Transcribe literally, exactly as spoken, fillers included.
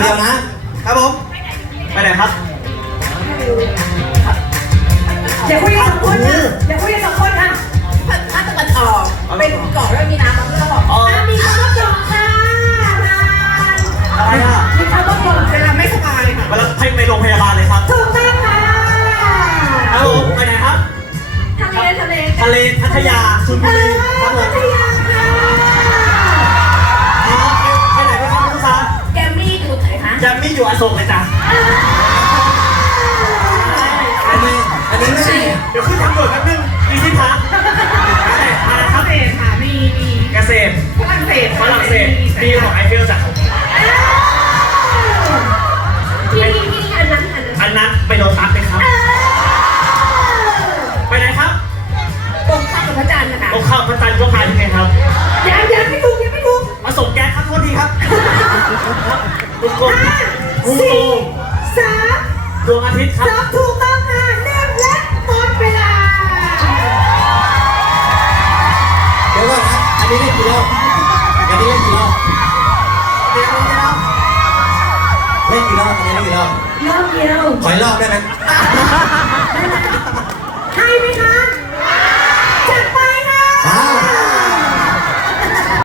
ยวนะครับผมไปไหนครับเดี๋ยวคุยกันสองคนนะเดี๋ยวคุยกันสองคนค่ะภาคตะวันออกเป็นเกาะแล้วมีน้ำมันก็บอกมีคำว่าเกาะค่ะอะไรอ่ะมีคำว่าเกาะเวลาไม่สบายค่ะเวลาไปไปโรงพยาบาลเลยครับถูกต้องค่ะครับผมไปไหนครับทะเลทะเลทะเลพัทยาชลบุรีครับผมพัทยาค่ะไปไหนไปครับคุณซาแกมมี่อยู่ไหนคะแกมมี่อยู่อโศกเลยจ้ะอันนี้อันนี้ไม่ใช่เดี๋ยวขึ้นทางด่วนแป๊บนึงมีที่พักอะไรอะไรครับเกษตรค่ะมีมีเกษตรฝรั่งเศสฝรั่งเศสมีของไอเฟลจ้ะที่นี่ที่นี่อันนั้นอันนั้นอันนั้นไปโลตัสเลยครับไปไหนครับตรงข้ามกับพระจันทร์นะคะตรงข้ามพระจันทร์ก็พาที่ไหนครับยังยังไม่ถูกยังไม่ถูกมาส่งแก๊สครับโทษทีครับลุงกงลุงกงสามดวงอาทิตย์ครับสามถูกต้องค่ะเริ่มและหมดเวลาเดี๋ยวก่อนนะอันนี้เล่นกี่รอบอันนี้เล่นกี่รอบเดี๋ยวเดี๋ยวเล่นกี่รอบอันนี้เล่นกี่รอบรอบเดียวขออีกรอบได้ไหมให้ไหมคะ